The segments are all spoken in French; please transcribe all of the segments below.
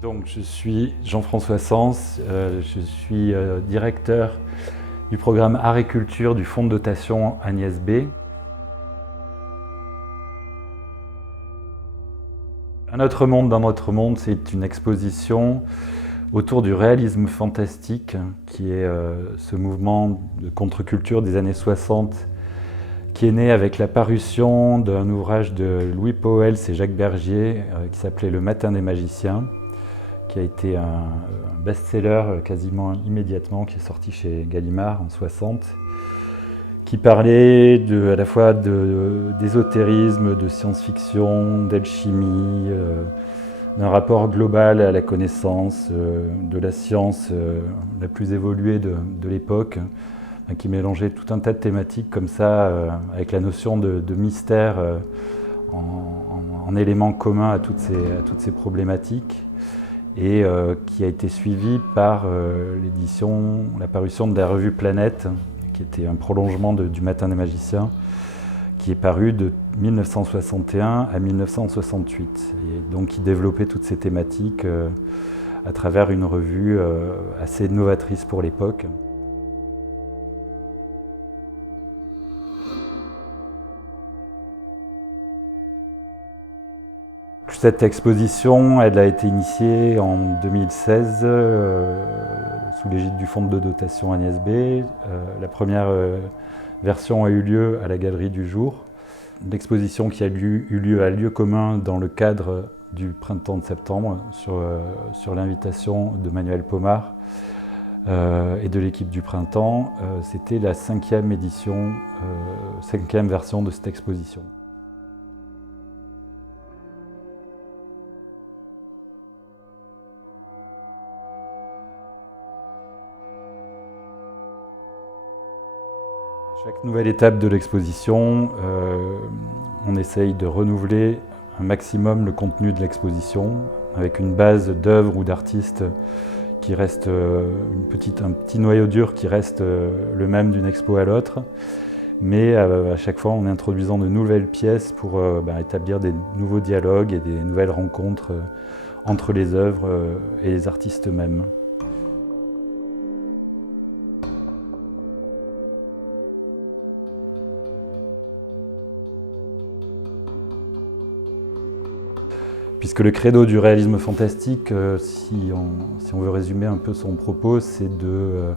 Donc, je suis Jean-François Sens, je suis directeur du programme Art et Culture du Fonds de dotation Agnès B. Un autre monde dans notre monde, c'est une exposition autour du réalisme fantastique, qui est ce mouvement de contre-culture des années 60, qui est né avec la parution d'un ouvrage de Louis Pauwels et Jacques Bergier, qui s'appelait Le Matin des magiciens, qui a été un best-seller quasiment immédiatement, qui est sorti chez Gallimard en 60, qui parlait à la fois d'ésotérisme, de science-fiction, d'alchimie, d'un rapport global à la connaissance, de la science la plus évoluée de l'époque, qui mélangeait tout un tas de thématiques comme ça, avec la notion de mystère en élément commun à toutes ces problématiques, et qui a été suivi par la parution de la revue Planète, qui était un prolongement du Matin des magiciens, qui est paru de 1961 à 1968, et donc qui développait toutes ces thématiques à travers une revue assez novatrice pour l'époque. Cette exposition, elle a été initiée en 2016 sous l'égide du Fonds de dotation Agnès B. La première version a eu lieu à la Galerie du Jour. L'exposition qui a eu lieu à lieu commun dans le cadre du printemps de septembre sur l'invitation de Manuel Pomar et de l'équipe du printemps. C'était la cinquième version de cette exposition. Chaque nouvelle étape de l'exposition, on essaye de renouveler un maximum le contenu de l'exposition, avec une base d'œuvres ou d'artistes qui reste un petit noyau dur qui reste le même d'une expo à l'autre, mais à chaque fois en introduisant de nouvelles pièces pour établir des nouveaux dialogues et des nouvelles rencontres entre les œuvres et les artistes eux-mêmes. Puisque le credo du réalisme fantastique, si on veut résumer un peu son propos, c'est de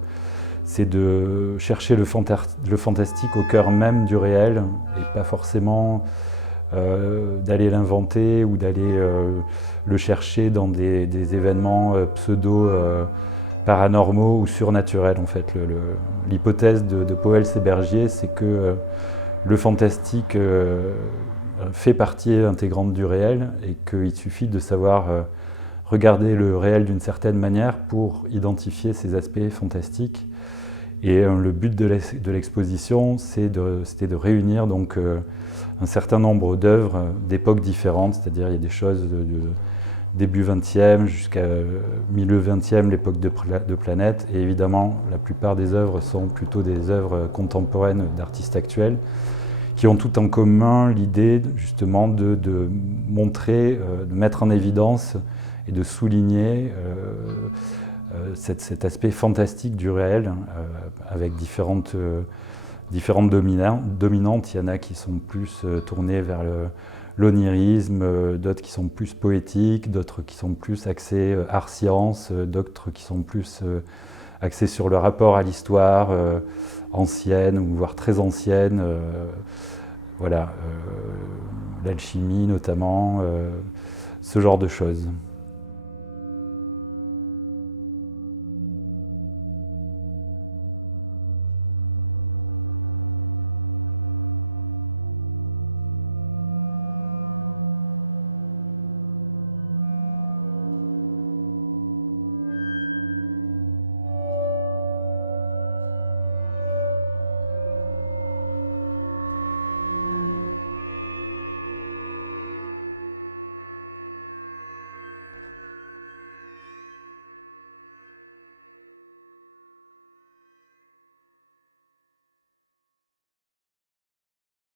chercher le fantastique au cœur même du réel, et pas forcément d'aller l'inventer ou d'aller le chercher dans des événements pseudo-paranormaux ou surnaturels. En fait, l'hypothèse de Pauwels et Bergier, c'est que le fantastique fait partie intégrante du réel, et qu'il suffit de savoir regarder le réel d'une certaine manière pour identifier ces aspects fantastiques. Et le but de l'exposition, c'était de réunir donc un certain nombre d'œuvres d'époques différentes, c'est-à-dire il y a des choses de début 20e jusqu'à milieu 20e, l'époque de Planète, et évidemment la plupart des œuvres sont plutôt des œuvres contemporaines d'artistes actuels, qui ont tout en commun l'idée justement de montrer, de mettre en évidence et de souligner cet aspect fantastique du réel, avec différentes dominantes. Il y en a qui sont plus tournées vers l'onirisme, d'autres qui sont plus poétiques, d'autres qui sont plus axés art-science, d'autres qui sont plus axés sur le rapport à l'histoire ancienne, ou voire très ancienne. Voilà, l'alchimie notamment, ce genre de choses.